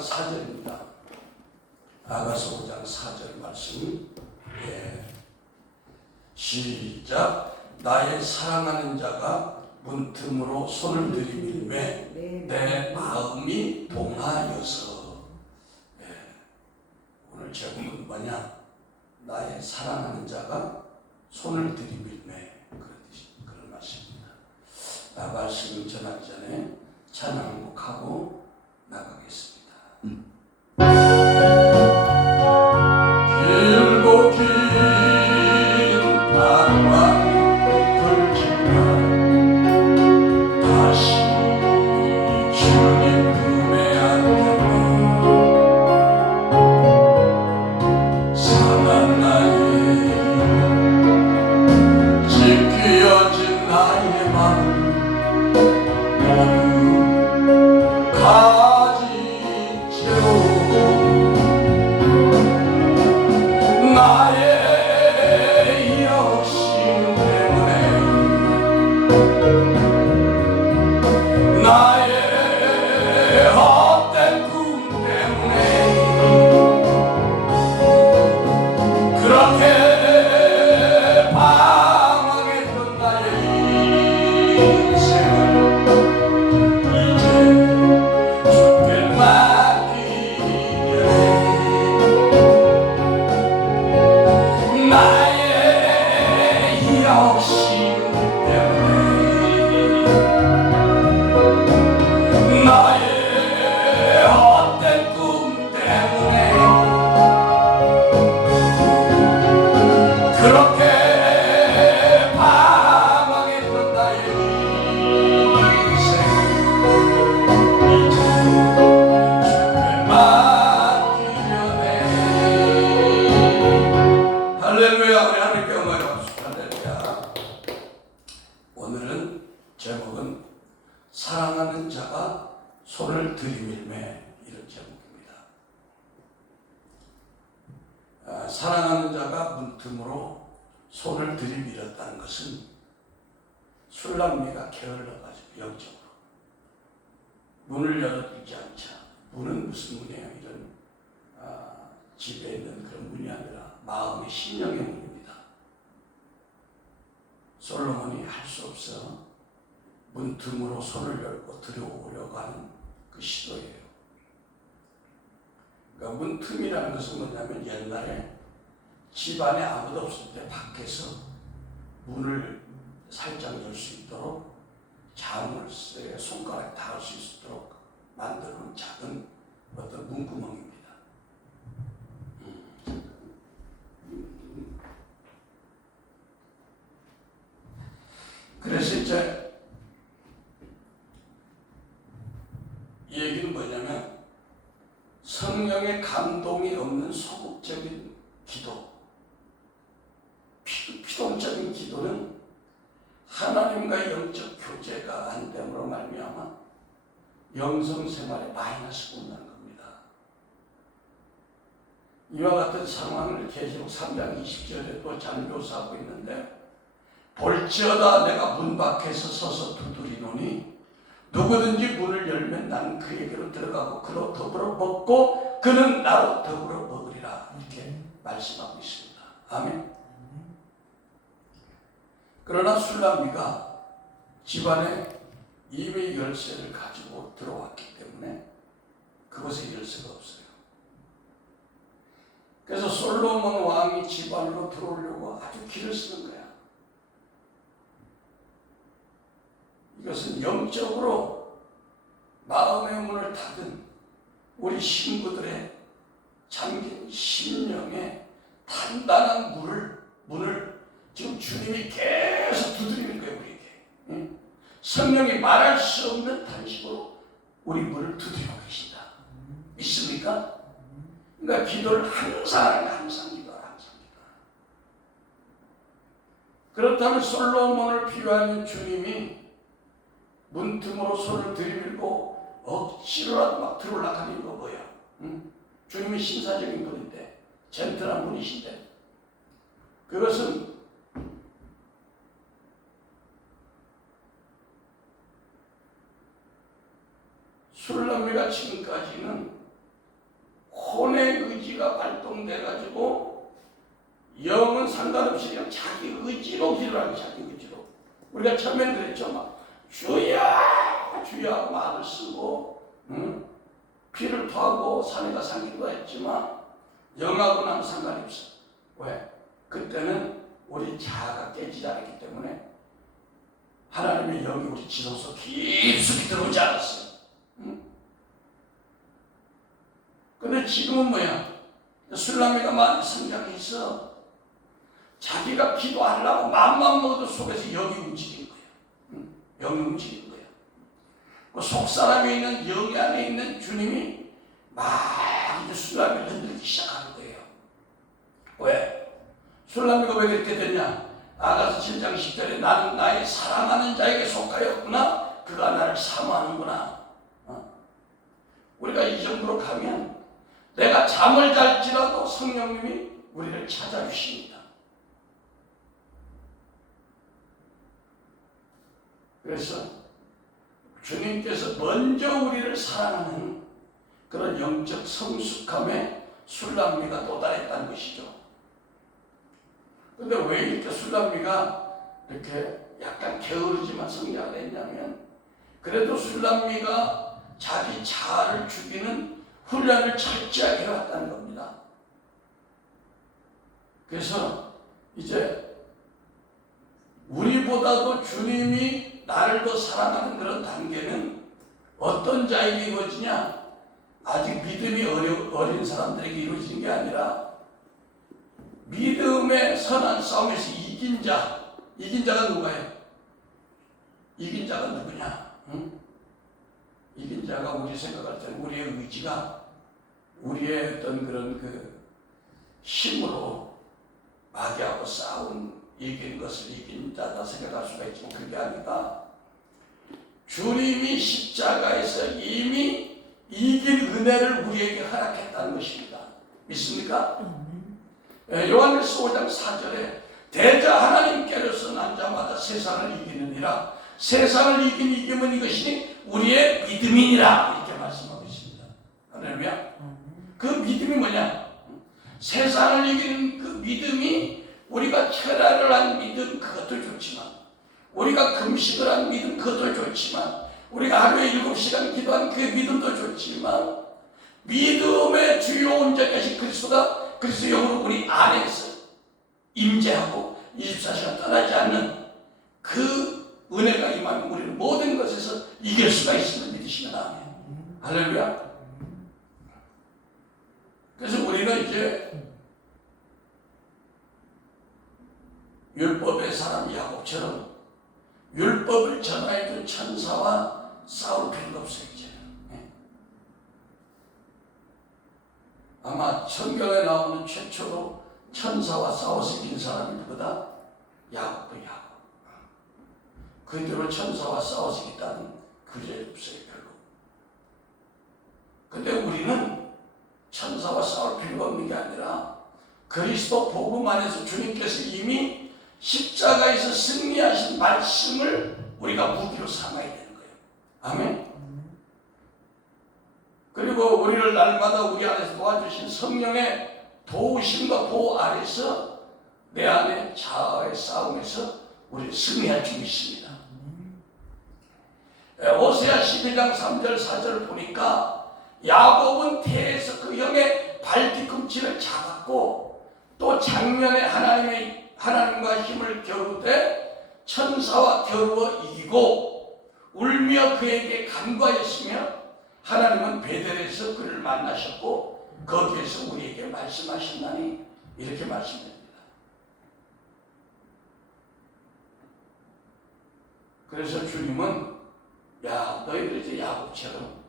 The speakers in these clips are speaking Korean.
5장 4절입니다. 아가서 5장 4절 말씀. 시작. 나의 사랑하는 자가 문틈으로 손을 들이밀매 내 마음이 동하여서. 오늘 제목은 뭐냐? 나의 사랑하는 자가 손을 들이밀매. 그런 말씀입니다. 말씀 전하기 전에 찬양 한곡하고 나가겠습니다. 길고 긴 밤만 돌지만 다시 주님 품에 안겼네. 상한 나의 지키어진 나의 마음 모두 가진 채로 나의 욕심 때문에 나의 헛된 꿈 때문에 그렇게 방황했던 나의 인생을 이제 주께 맡기려네. 나의 욕심 때문에 나의 헛된 꿈 때문에 그렇게 방황했던 나의 인생을 이제 주께 맡기려네. 할렐루야. 우리 하나님께 영광을 받습니다. 할렐루야. 오늘은 제목은 사랑하는 자가 손을 들이밀매, 이런 제목입니다. 사랑하는 자가 문틈으로 손을 들이밀었다는 것은 술람미가 게을러가지고 영적으로 문을 열어주지 않자. 문은 무슨 문이에요? 이런 집에 있는 그런 문이 아니라 마음의 심령의 문입니다. 솔로몬이 할 수 없어 문틈으로 손을 열고 들어오려고 하는 그 시도예요. 그러니까 문틈이라는 것은 뭐냐면 옛날에 집안에 아무도 없을 때 밖에서 문을 살짝 열 수 있도록 자음을 손가락에 닿을 수 있도록 만드는 작은 어떤 문구멍입니다. 그래서 이제 이 얘기는 뭐냐면 성령의 감동이 없는 소극적인 기도, 피동적인 기도는 하나님과의 영적 교제가 안 됨으로 말미암아 영성 생활에 마이너스가 온다는 겁니다. 이와 같은 상황을 계시록 3장 20절에 또 장교사하고 있는데, 볼지어다 내가 문 밖에서 서서 두드리노니 누구든지 문을 열면 나는 그에게로 들어가고 그로 더불어 먹고 그는 나로 더불어 먹으리라, 이렇게 말씀하고 있습니다. 아멘. 그러나 술람미가 집안에 이미 열쇠를 가지고 들어왔기 때문에 그곳에 열쇠가 없어요. 그래서 솔로몬 왕이 집안으로 들어오려고 아주 길을 쓰는 거야. 이것은 영적으로 마음의 문을 닫은 우리 신부들의 잠긴 심령의 단단한 문을 지금 주님이 계속 두드리는 거예요, 우리에게. 성령이 말할 수 없는 단식으로 우리 문을 두드리고 계신다. 믿습니까? 그러니까 기도를 항상 하는 거야, 항상 기도하라, 항상 기도하라. 그렇다면 솔로몬을 필요한 주님이 문틈으로 손을 들이밀고 억지로라도 막 들어오려고 하는 이유가 뭐야? 주님이 신사적인 분인데, 젠틀한 분이신데, 그것은 술람미가 지금까지는 혼의 의지가 발동돼가지고 영은 상관없이 그냥 자기 의지로 기도하는 자기 의지로. 우리가 처음에는 그랬죠. 막 주야 주야 말을 쓰고 피를 토하고 산에가 살기도 했지만 영하고는 상관이 없어. 왜? 그때는 우리 자아가 깨지지 않았기 때문에 하나님의 영이 우리 지성소 깊숙이 들어오지 않았어요. 근데 지금은 뭐야? 술라미가 많이 성장해 있어. 자기가 기도하려고 마음만 먹어도 속에서 영이 움직이는 거야. 영이 움직이는 거야. 그 속사람에 있는 영이 안에 있는 주님이 막 이제 술라미를 흔들기 시작하는 거예요. 왜? 술라미가 왜 그렇게 됐냐? 아가서 7장 10절에 나는 나의 사랑하는 자에게 속하였구나. 그가 나를 사모하는구나. 우리가 이 정도로 가면 내가 잠을 잘지라도 성령님이 우리를 찾아주십니다. 그래서 주님께서 먼저 우리를 사랑하는 그런 영적 성숙함에 술람미가 도달했다는 것이죠. 근데 왜 이렇게 술람미가 이렇게 약간 게으르지만 성장을 했냐면 그래도 술람미가 자기 자아를 죽이는 훈련을 철저하게 해왔다는 겁니다. 그래서 이제 우리보다도 주님이 나를 더 사랑하는 그런 단계는 어떤 자에게 이루어지냐? 아직 믿음이 어린 사람들에게 이루어지는 게 아니라 믿음의 선한 싸움에서 이긴 자가 누구예요? 이긴 자가 누구냐? 이긴 자가 우리 생각할 때 우리의 의지가 우리의 어떤 그런 그 힘으로 마귀하고 싸운 이긴 것을 이긴 자다 생각할 수가 있지만 그게 아니라 주님이 십자가에서 이미 이긴 은혜를 우리에게 허락했다는 것입니다. 믿습니까? 요한일서 5장 4절에 대자 하나님께로서 난 자마다 세상을 이기느니라. 세상을 이긴 이김은 이것이니 우리의 믿음이니라. 이렇게 말씀하고 있습니다. 할렐루야. 그 믿음이 뭐냐? 세상을 이기는 그 믿음이 우리가 철야를 한 믿음 그것도 좋지만 우리가 금식을 한 믿음 그것도 좋지만 우리가 하루에 7시간 기도한 그 믿음도 좋지만 믿음의 주요 온전하신 그리스도가 그리스도 영으로 우리 안에서 임재하고 24시간 떠나지 않는 그 은혜가 임하면 우리는 모든 것에서 이길 수가 있음을 믿으시면 아멘. 할렐루야. 그래서 우리는 이제 율법의 사람 야곱처럼 율법을 전하여준 천사와 싸울 필요가 없어요. 이제. 아마 성경에 나오는 최초로 천사와 싸워서 이긴 사람이 누구다? 야곱. 그 뒤로 천사와 싸워서 이겼다는 그게 없어요. 별로. 근데 우리는 천사와 싸울 필요가 없는 게 아니라 그리스도 복음 안에서 주님께서 이미 십자가에서 승리하신 말씀을 우리가 무기로 삼아야 되는 거예요. 아멘. 그리고 우리를 날마다 우리 안에서 도와주신 성령의 도우심과 보호 아래서 내 안에 자아의 싸움에서 우리 승리할 줄 있습니다. 호세아 12장 3절 4절 보니까 야곱은 태에서 그 형의 발뒤꿈치를 잡았고 또 장면에 하나님과 힘을 겨루되 천사와 겨루어 이기고 울며 그에게 간구하였으며 하나님은 베델에서 그를 만나셨고 거기에서 우리에게 말씀하셨나니 이렇게 말씀됩니다. 그래서 주님은 야 너희들 이제 야곱처럼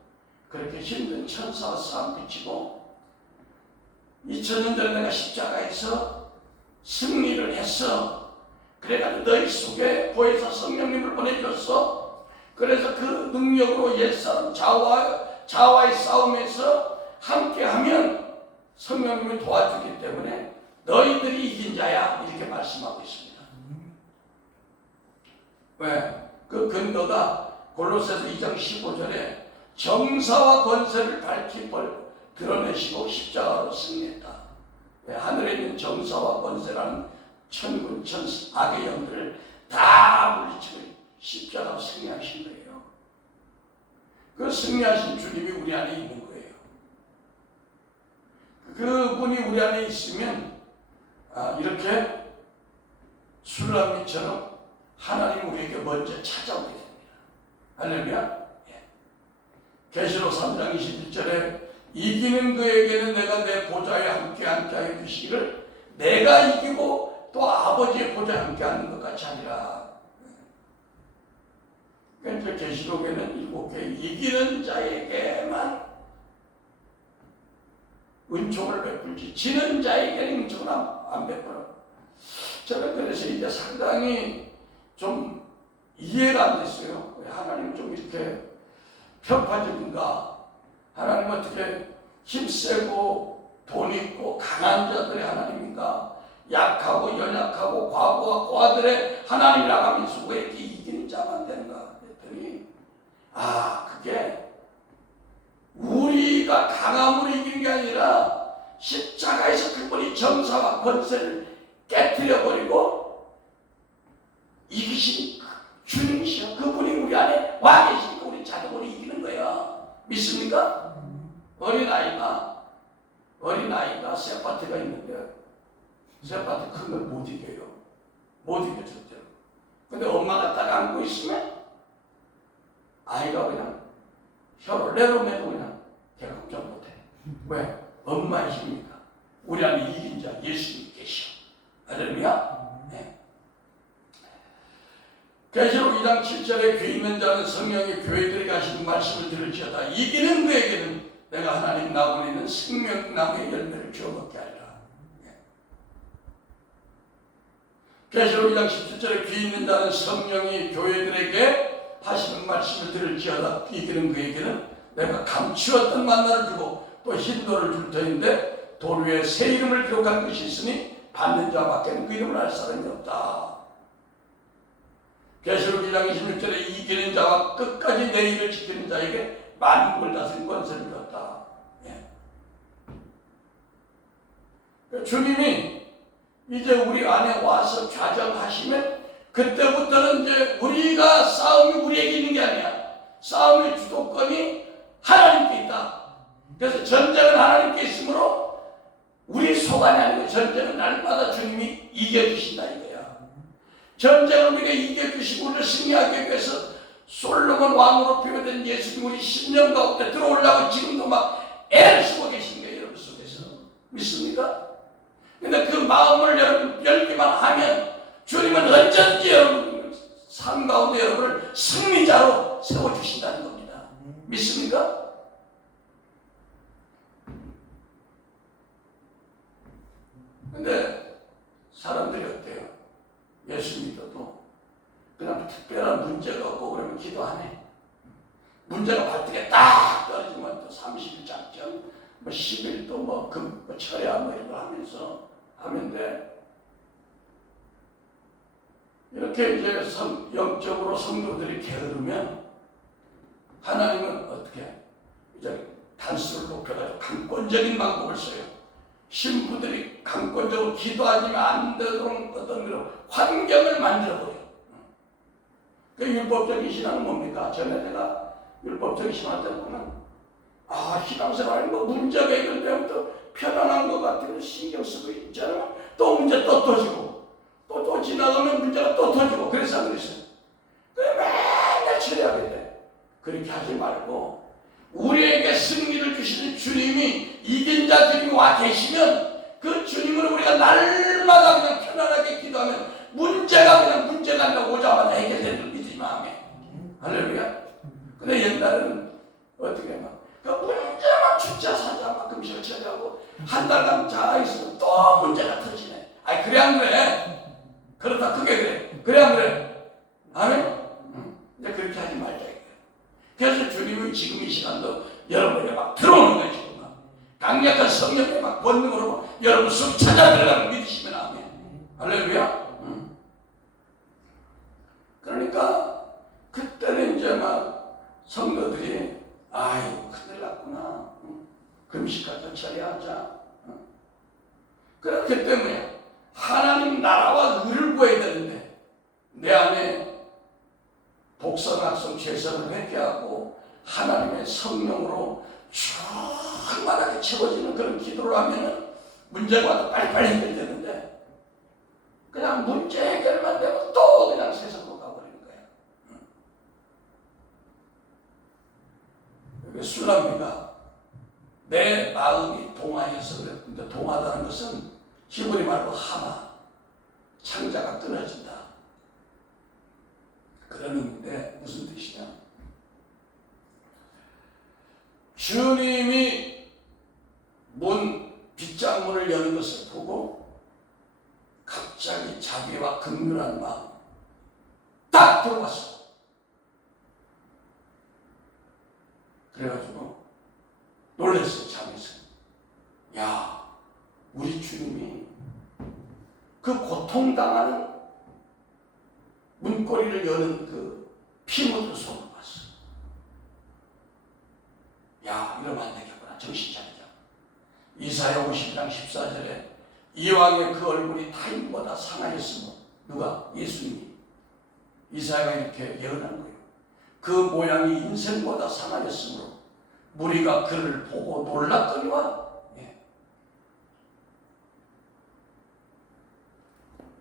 그렇게 힘든 천사와 싸움 비치고 2000년 전에 내가 십자가에서 승리를 했어. 그래가지고 너희 속에 보혜사 성령님을 보내줬어. 그래서 그 능력으로 옛사람 자아와의 싸움에서 함께하면 성령님이 도와주기 때문에 너희들이 이긴 자야 이렇게 말씀하고 있습니다. 왜? 그 근거가 골로새서 2장 15절에 정사와 권세를 드러내시고 십자가로 승리했다. 하늘에 있는 정사와 권세라는 천군 천사 악의 영들을 다 물리치고 십자가로 승리하신 거예요. 그 승리하신 주님이 우리 안에 있는 거예요. 그분이 우리 안에 있으면 이렇게 술람미처럼 하나님 우리에게 먼저 찾아오게 됩니다. 할렐루야. 계시록 3장 21절에 이기는 그에게는 내가 내 보좌에 함께 하여 주시기를 내가 이기고 또 아버지의 보좌에 함께 하는 것 같이 하리라. 그러니까 계시록에는 7개 이기는 자에게만 은총을 베풀지 지는 자에게는 은총을 안 베풀어. 저는 그래서 이제 상당히 좀 이해가 안 됐어요. 하나님 좀 이렇게 편파적인가? 하나님 어떻게 힘세고 돈 있고 강한 자들의 하나님인가? 약하고 연약하고 과부와 고아들의 하나님이라고 하면서 왜 이렇게 이기는 자만 되는가? 했더니 그게 우리가 강함으로 이기는 게 아니라 십자가에서 그분이 정사와 권세를 깨뜨려버리고 이기신 주님이시여 그분이 우리 안에 와 계시니까 우리 자동으로 이기는 거예요. 믿습니까? 어린아이가 세파트가 있는데 세파트 큰 걸 못 이겨요. 못 이겨 절대로. 근데 엄마가 딱 안고 있으면 아이가 그냥 혀를 내로매도 그냥 걔가 걱정 못해. 왜? 엄마의 힘이니까. 우리 안에 이긴 자 예수님 계셔. 할렐루야. 계시록 2장 7절에 귀 있는 자는 성령이 교회들에게 하시는 말씀을 들을지어다. 이기는 그에게는 내가 하나님 나무에 있는 생명나무의 열매를 주어 먹게 하리라. 계시록 2장 17절에 귀 있는 자는 성령이 교회들에게 하시는 말씀을 들을지어다. 이기는 그에게는 내가 감추었던 만나를 주고 또 흰돌을 줄 터인데 돌 위에 새 이름을 기록한 것이 있으니 받는 자밖에는 그 이름을 알 사람이 없다. 계시록 2장 26절에 이기는 자와 끝까지 내 일을 지키는 자에게 만국을 다스린 권세를 주었다. 주님이 이제 우리 안에 와서 좌정하시면 그때부터는 이제 우리가 싸움이 우리에게 있는 게 아니야. 싸움의 주도권이 하나님께 있다. 그래서 전쟁은 하나님께 있으므로 우리 소관이 아니고 전쟁은 날마다 주님이 이겨주신다 이거야. 전쟁을 우리가 이겨주시고 우리를 승리하기 위해서 솔로몬 왕으로 표현된 예수님 우리 10년 가운데 들어오려고 지금도 막 애를 쓰고 계신 거예요. 여러분 속에서. 믿습니까? 근데 그 마음을 여러분 열기만 하면 주님은 언제든지 여러분 삶 가운데 여러분을 승리자로 세워주신다는 겁니다. 믿습니까? 근데 사람들이 어때요? 예수 믿어도 그냥 특별한 문제가 없고 그러면 기도 안 해. 문제가 발등에 딱 떨어지면 또 30일 작전, 10일 또 철야 이런 걸 하면서 하면 돼. 이렇게 이제 영적으로 성도들이 게으르면 하나님은 어떻게 이제 단수를 높여가지고 강권적인 방법을 써요. 신부들이 강권적으로 기도하지만 안 되도록 어떤 그런 환경을 만들어버려요. 그 율법적인 신앙은 뭡니까? 전에 내가 율법적인 신앙 때 보면 신앙생활에 문제가 해결되면 또 편안한 것 같아요. 신경 쓰고 있잖아요. 또 문제 또 터지고 또 지나가면 문제가 또 터지고 그래서 안 그랬어요. 그래 맨날 처리하게 돼. 그렇게 하지 말고 우리에게 승리를 주시는 주님이 이긴 자 주님이 와 계시면 그 주님으로 우리가 날마다 그냥 편안하게 기도하면 문제가 그냥 문제가 아니라 오자마자 해결되는 걸 믿지 마음에. 할렐루야. 근데 옛날에는 어떻게 그 문제만 주자 사자만큼씩 처리하고 한 달간 자 있으면 또 문제가 터지네. 그래 안 그래? 그렇다 크게 그래 안 그래? 아멘? 이제 그렇게 하지 말자. 그래서 주님은 지금 이 시간도 여러분에게 막 들어오는 거예요. 지금 막 강력한 성령의 막 권능으로 여러분 속 찾아 들어가는 믿으시면 아멘. 할렐루야. 그러니까 그때는 이제 막 성도들이 큰일 났구나. 금식하자, 처리하자. 그렇기 때문에 하나님 나라와 의를 구해야 되는데 내 안에 복선악성 죄선을 회개하고 하나님의 성령으로 충만하게 채워지는 그런 기도를 하면 문제가 빨리빨리 해결되는데 그냥 문제 해결만 되면 또 그냥 세상으로 가버리는 거야. 여기 술람미가 내 마음이 동화해서 그래. 근데 동화다는 것은 히브리 말로 하마, 창자가 끊어진다. 그런 의미인데 무슨 뜻이냐? 주님이 빗장문을 여는 것을 보고 갑자기 자비와 긍휼한 마음 딱 들어왔어. 그래가지고 놀랐어요. 잠에서. 야, 우리 주님이 그 고통당하는 문고리를 여는 그 피 묻은 손을 봤어. 야, 이러면 안 되겠구나. 정신 차리자. 이사야 50장 14절에 이왕의 그 얼굴이 타인보다 상하였으므로 누가? 예수님이. 이사야가 이렇게 예언한 거예요. 그 모양이 인생보다 상하였으므로 무리가 그를 보고 놀랐거니와.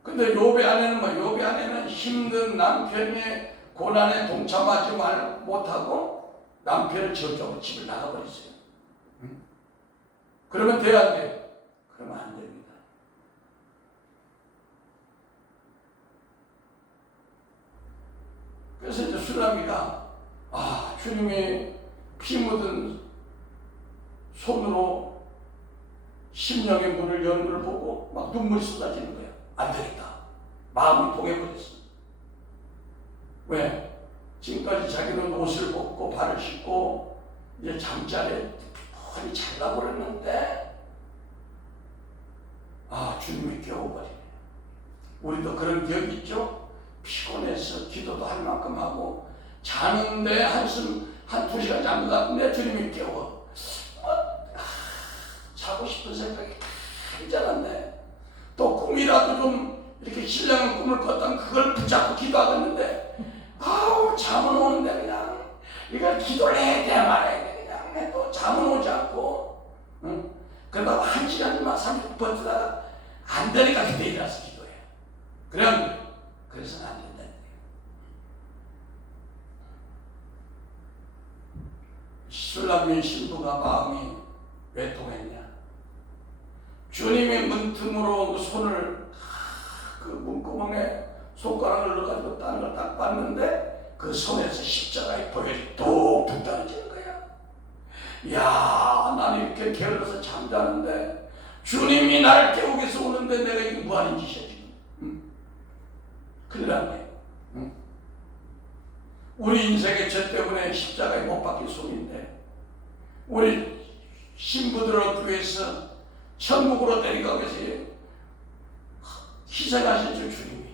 근데 욥의 아내는 욥의 아내는 힘든 남편의 고난에 동참하지 못하고 남편을 저주하고 집을 나가버렸어요. 그러면 돼야 안 돼요? 그러면 안 됩니다. 그래서 이제 술람이가 주님의 피 묻은 손으로 심령의 문을 여는 걸 보고 막 눈물이 쏟아지는 거예요. 안 되겠다. 마음이 동해버렸어. 왜? 지금까지 자기는 옷을 벗고 발을 씻고 이제 잠자리에 뻔히 잘라 버렸는데 주님이 깨워버리네. 우리도 그런 기억이 있죠? 피곤해서 기도도 할 만큼 하고 자는데 한숨 한 2시간 잠들었는데 주님이 깨워. 자고 싶은 생각이 괜찮았네. 또 꿈이라도 좀 이렇게 신령한 꿈을 꿨다면 그걸 붙잡고 기도하겠는데 잠은 오는데 그냥 이걸 기도를 해야 돼 말아야 돼. 그냥 또 잠은 오지 않고 그러다가 1시간만 30분 버티다가 안 되니까 그때 일어나서 기도해. 그래서는 안 된다는 거예요. 술람미 신부가 마음이 왜 통했냐? 주님의 문틈으로 손을 그 문구멍에 손가락을 넣어가지고 다른 걸 딱 봤는데 그 손에서 십자가의 보혈이 뚝뚝 떨어지는 거야. 야, 나는 이렇게 게을러서 잠자는데 주님이 나를 깨우기 위해서 오는데 내가 이게 뭐 하는 짓이야 지금. 큰일 났네. 우리 인생의 죄 때문에 십자가에 못 박힌 손인데 우리 신부들을 위해서 천국으로 데려가기 위해서 희생하신 주님이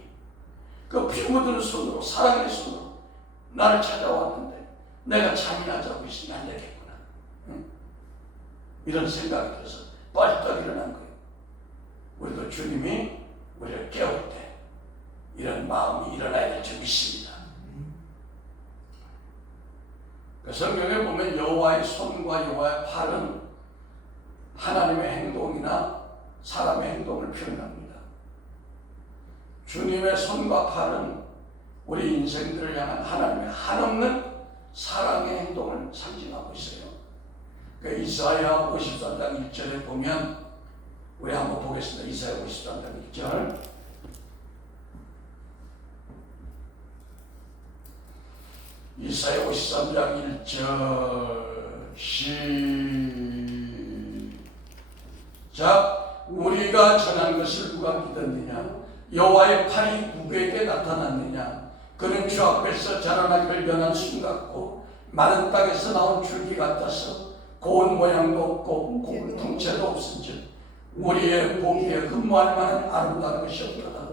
그 피 묻은 손으로 사랑의 손으로 나를 찾아왔는데 내가 참여하자고 있으면 안 되겠구나. 이런 생각이 들어서 벌떡 일어난 거예요. 우리도 주님이 우리를 깨울 때 이런 마음이 일어나야 될 줄 믿습니다. 그 성경에 보면 여호와의 손과 여호와의 팔은 하나님의 행동이나 사람의 행동을 표현합니다. 주님의 손과 팔은 우리 인생들을 향한 하나님의 한없는 사랑의 행동을 상징하고 있어요. 그 이사야 53장 1절에 보면 우리 한번 보겠습니다. 이사야 53장 1절. 이사야 53장 1절 시작. 우리가 전한 것을 누가 믿었느냐? 여호와의 팔이 누구에게 나타났느냐? 그는 주 앞에서 자라나기를 변한 순 같고 마른 땅에서 나온 줄기 같아서 고운 모양도 없고 고운 풍채도 없은즉 우리의 보기에 흠모할 만한 아름다운 것이 없도다.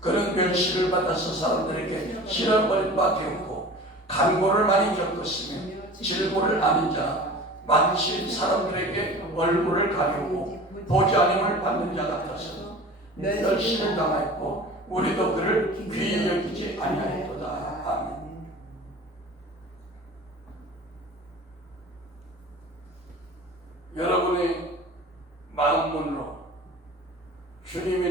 그는 멸시를 받아서 사람들에게 실어버린 바 되었고 간고를 많이 겪었으며 질고를 아는 자 만신 사람들에게 얼굴을 가리고 보지 않음을 받는 자 같아서 멸시를 당하였고 우리도 그를 귀히 여기지 아니하였도다. 아멘. 여러분의 마음문으로 주님이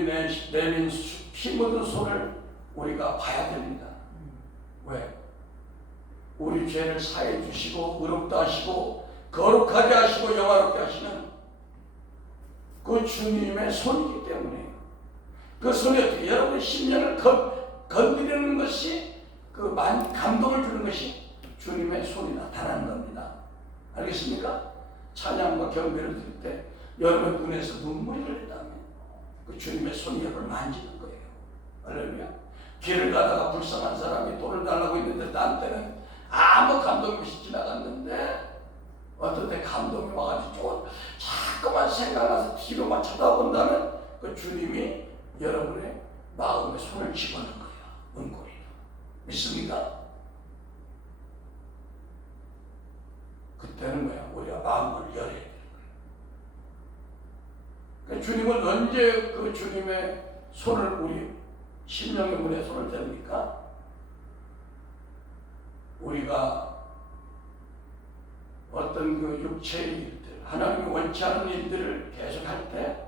내민 피 묻은 손을 우리가 봐야 됩니다. 왜? 우리 죄를 사해 주시고 의롭다 하시고 거룩하게 하시고 영화롭게 하시는 그 주님의 손이기 때문에요. 그 손이 어떻게 여러분의 심령을 건드리는 것이 그 감동을 주는 것이 주님의 손이 나타나는 겁니다. 알겠습니까? 찬양과 경배를 드릴 때 여러분 눈에서 눈물이 흘린다면 그 주님의 손이 여러분을 만지는 거예요. 할렐루야. 길을 가다가 불쌍한 사람이 돈을 달라고 했는데 딴 때는 아무 감동이 없이 지나갔는데 어떤 때 감동이 와가지고 자꾸만 생각나서 뒤로만 쳐다본다면 그 주님이 여러분의 마음에 손을 집어넣은 거예요. 은고리로. 믿습니까? 그때는 뭐야? 우리가 마음을 열어야 되는 거예요. 그러니까 주님은 언제 그 주님의 손을 우리 심령의 문에 손을 댑니까? 우리가 어떤 그 육체의 일들, 하나님이 원치 않은 일들을 계속 할 때,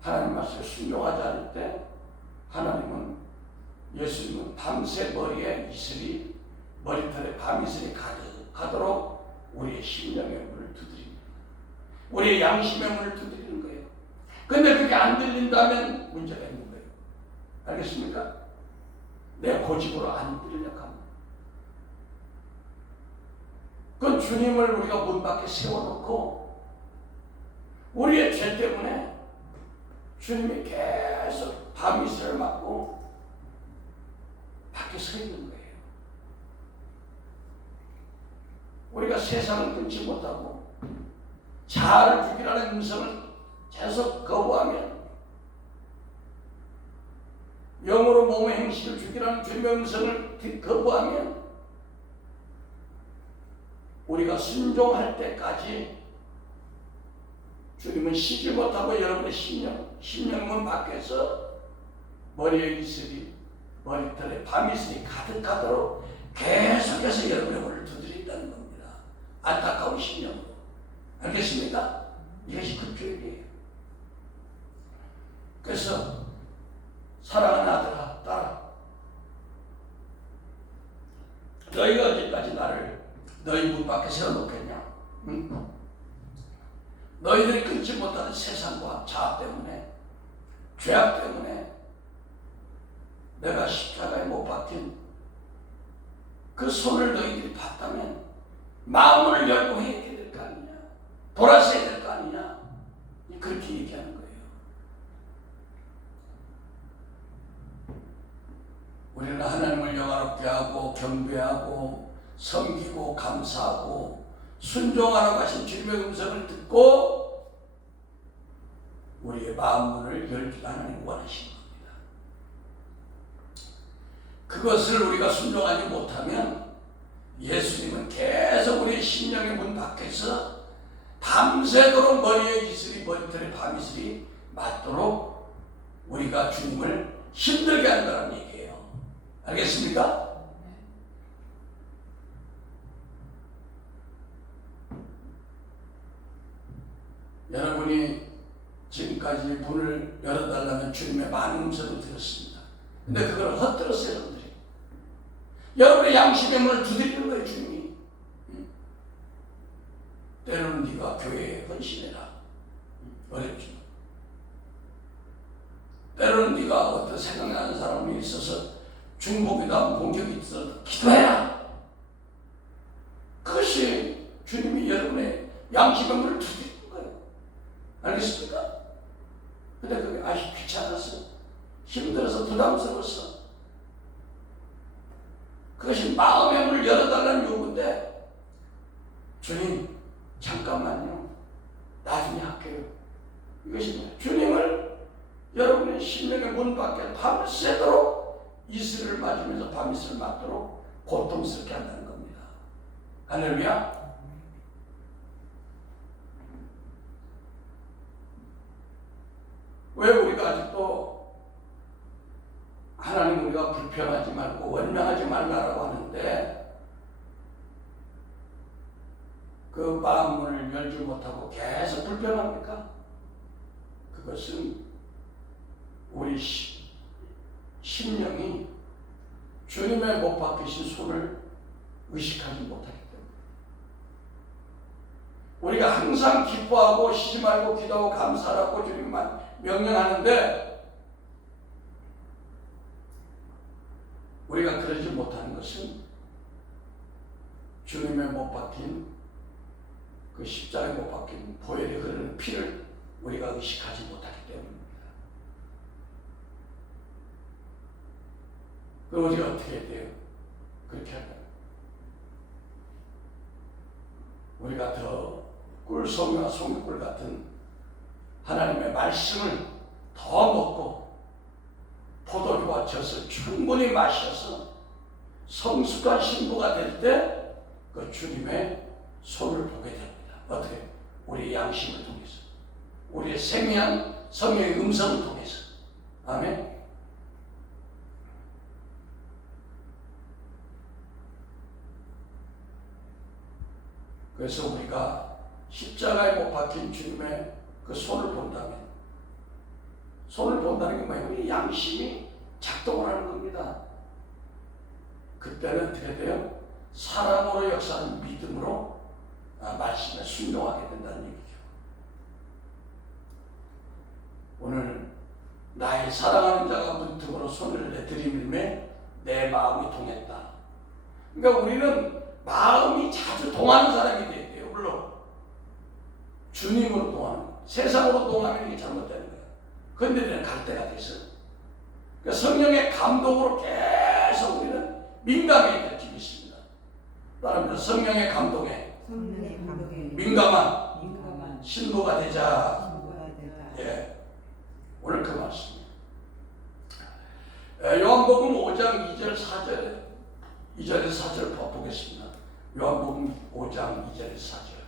하나님 말씀을 순종하지 않을 때, 하나님은, 예수님은 밤새 머리에 이슬이, 머리털에 밤이슬이 가득하도록 우리의 심령의 문을 두드립니다. 우리의 양심의 문을 두드리는 거예요. 근데 그게 안 들린다면 문제가 있는 거예요. 알겠습니까? 내 고집으로 안 들리려고 합니다. 그건 주님을 우리가 문 밖에 세워놓고 우리의 죄 때문에 주님이 계속 밤이슬을 맞고 밖에 서 있는 거예요. 우리가 세상을 끊지 못하고 자아를 죽이라는 음성을 계속 거부하면, 영으로 몸의 행실을 죽이라는 주님의 음성을 거부하면 우리가 순종할 때까지 주님은 쉬지 못하고 여러분의 심령문 밖에서 머리에 이슬이, 머리털에 밤이슬이 가득하도록 계속해서 여러분의 문을 두드린다는 겁니다. 안타까운 심령으로. 알겠습니까? 이것이 그 교육이에요. 그래서 사랑하는 아들아, 딸아, 너희가 어디까지 나를 너희 문 밖에 세워놓겠냐? 응? 너희들이 끊지 못하는 세상과 자아 때문에, 죄악 때문에 내가 십자가에 못 박힌 그 손을 너희들이 봤다면 마음을 열고 해야 될 거 아니냐? 돌아서야 될 거 아니냐? 그렇게 얘기하는 거예요. 우리는 하나님을 영화롭게 하고 경배하고 섬기고 감사하고 순종하라고 하신 주님의 음성을 듣고 우리의 마음문을 열기를 하나님 원하시는 겁니다. 그것을 우리가 순종하지 못하면 예수님은 계속 우리의 심령의 문 밖에서 밤새도록 머리에 이슬이, 머리털에 밤이슬이 맞도록 우리가 주님을 힘들게 한다는 얘기예요. 알겠습니까? 여러분이 지금까지 문을 열어달라면 주님의 많은 음성을 들었습니다. 근데 그걸 헛들었어요, 여러분들이. 여러분의 양심의 문을 두드리는 거예요, 주님이. 때로는 네가 교회에 헌신해라. 어렵죠. 때로는 네가 어떤 생각나는 사람이 있어서 중복이다, 공격이 있어서 기도해라. 그것이 주님이 여러분의 양심의 문을 두드리는 거예요. 알겠습니까? 근데 그게 아주 귀찮아서, 힘들어서, 부담스러워서, 그것이 마음의 문을 열어달라는 요구인데, 주님, 잠깐만요. 나중에 할게요. 이것이 뭐예요? 주님을 여러분의 심령의 문 밖에 밤새도록 이슬을 맞으면서 밤이슬을 맞도록 고통스럽게 한다는 겁니다. 할렐루야. 왜 우리가 아직도 하나님 우리가 불평하지 말고 원망하지 말라라고 하는데 그 마음문을 열지 못하고 계속 불평합니까? 그것은 우리 심령이 주님의 못 박히신 손을 의식하지 못하기 때문에 우리가 항상 기뻐하고 쉬지 말고 기도하고 감사하고 주님만 명령하는데 우리가 그러지 못하는 것은 주님의 못 박힌 그 십자가에 못 박힌 보혈이 흐르는 피를 우리가 의식하지 못하기 때문입니다. 그럼 우리가 어떻게 해야 돼요? 그렇게 하면 우리가 더 꿀송이와 송이꿀 같은 하나님의 말씀을 더 먹고 포도주와 젖을 충분히 마셔서 성숙한 신부가 될 때 그 주님의 손을 보게 됩니다. 어떻게? 우리의 양심을 통해서, 우리의 생명한 성령의 음성을 통해서. 아멘. 그래서 우리가 십자가에 못 박힌 주님의 그 손을 본다면, 손을 본다는 게 뭐예요? 우리 양심이 작동을 하는 겁니다. 그때는 어떻게 돼요? 사랑으로 역사하는 믿음으로 말씀에 순종하게 된다는 얘기죠. 오늘 나의 사랑하는 자가 문틈으로 손을 내들이밀매 내 마음이 동했다. 그러니까 우리는 마음이 자주 동하는 사람이 돼야 돼요. 물론 주님으로 동하는 거. 세상으로 동하면 이게 잘못되는 거예요. 그런데 우리는 갈 때가 돼서 그러니까 성령의 감동으로 계속 우리는 민감해야 될 줄이 있습니다. 따라합니다. 성령의 감동에 민감한 신부가 되자. 예, 오늘 그 말씀입니다. 요한복음 5장 2절 4절 2절에서 4절 보겠습니다. 요한복음 5장 2절에서 4절.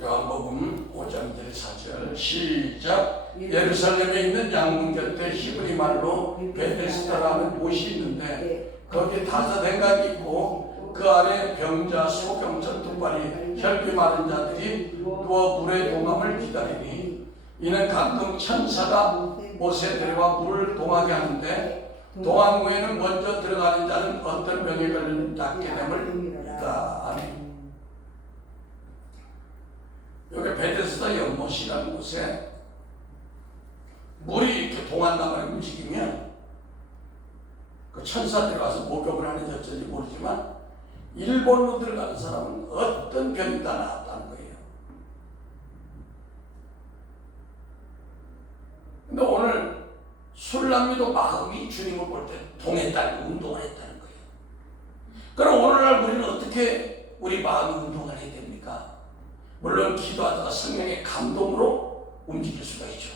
요한복음 5장 2절 4절 시작. 예루살렘에 있는 양문 곁에 히브리 말로 베데스다라는 곳이 있는데 거기에 다사댕각이 있고 그 안에 병자, 소경천, 두발이, 혈기 마른 자들이 누워 물의 동함을 기다리니 이는 가끔 천사가 못에 데려와 물을 동하게 하는데 동한 후에는 먼저 들어가는 자는 어떤 병에 걸린 낫게 됨을 이다. 아멘. 여기 베데스다 연못이라는 곳에 물이 이렇게 동한나무에 움직이면 그 천사들이 와서 목욕을 하는지 어쩐지 모르지만 일본으로 들어가는 사람은 어떤 병이 다 나았다는 거예요. 근데 오늘 술람미도 마음이 주님을 볼 때 동했다는 거, 운동을 했다는 거예요. 그럼 오늘날 우리는 어떻게 우리 마음이 운동을 해야 됩니까? 물론 기도하다가 성령의 감동으로 움직일 수가 있죠.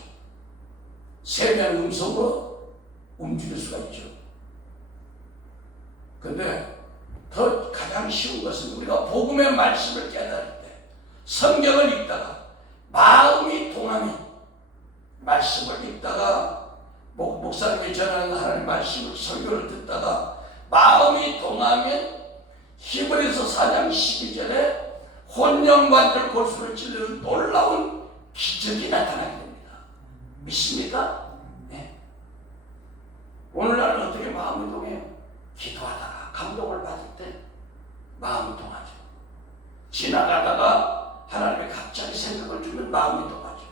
세미한 음성으로 움직일 수가 있죠. 근데 더 가장 쉬운 것은 우리가 복음의 말씀을 깨달을 때 성경을 읽다가 마음이 동하면 말씀을 읽다가 목사님이 전하는 하나님의 말씀을 설교를 듣다가 마음이 동하면 히브리서 4장 12절에 혼령관절 골수를 찔르는 놀라운 기적이 나타나게 됩니다. 믿습니까? 네. 오늘날은 어떻게 마음이 동해요? 기도하다가 감동을 받을 때 마음이 동하죠. 지나가다가 하나님의 갑자기 생각을 주면 마음이 동하죠.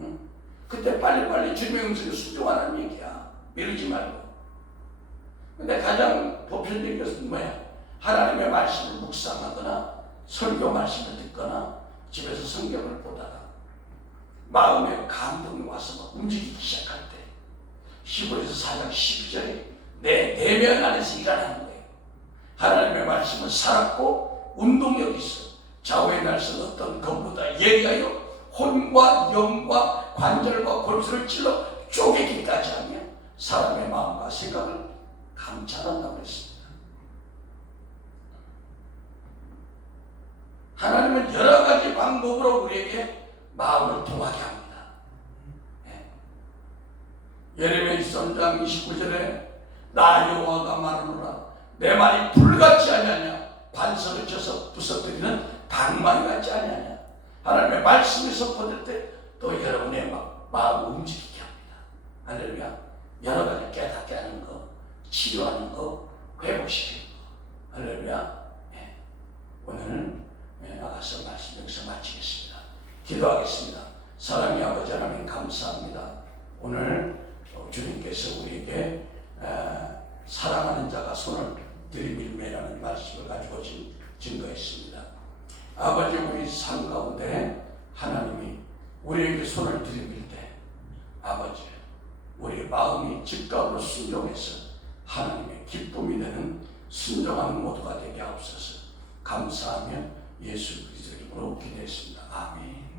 응? 그때 빨리빨리 주님의 음성에 순종하라는 얘기야. 미루지 말고. 근데 가장 보편적인 것은 뭐야? 하나님의 말씀을 묵상하거나 설교 말씀을 듣거나 집에서 성경을 보다가 마음에 감동이 와서 막 움직이기 시작할 때 히브리서 4장 12절에 내 내면 안에서 일어나는 거예요. 하나님의 말씀은 살았고 운동력이 있어. 좌우의 날선 어떤 것보다 예리하여 혼과 영과 관절과 골수를 찔러 쪼개기까지 하며 사람의 마음과 생각을 감찰한다고 했습니다. 하나님은 여러 가지 방법으로 우리에게 마음을 통하게 합니다. 예레미야 3장 29절에 나 여호와가 말하노라 내 말이 불같이 아니하냐 반석을 쳐서 부서뜨리는 방망이 같지 아니하냐. 하나님의 말씀이 선포될 때 또 여러분의 마음을 움직이게 합니다. 할렐루야. 여러 가지 깨닫게 하는 거, 치료하는 거, 회복시키는 거. 할렐루야. 오늘 나가서 말씀 여기서 마치겠습니다. 기도하겠습니다. 사랑의 아버지 하나님 감사합니다. 오늘 주님께서 우리에게 사랑하는 자가 손을 들이밀매라는 말씀을 가지고 증거했습니다. 아버지 우리 삶 가운데 하나님이 우리에게 손을 들이밀 때 아버지 우리의 마음이 즉각으로 순종해서 하나님의 기쁨이 되는 순종하는 모두가 되게 하옵소서. 감사하며 예수 그리스도 이름으로 기도했습니다. 아멘.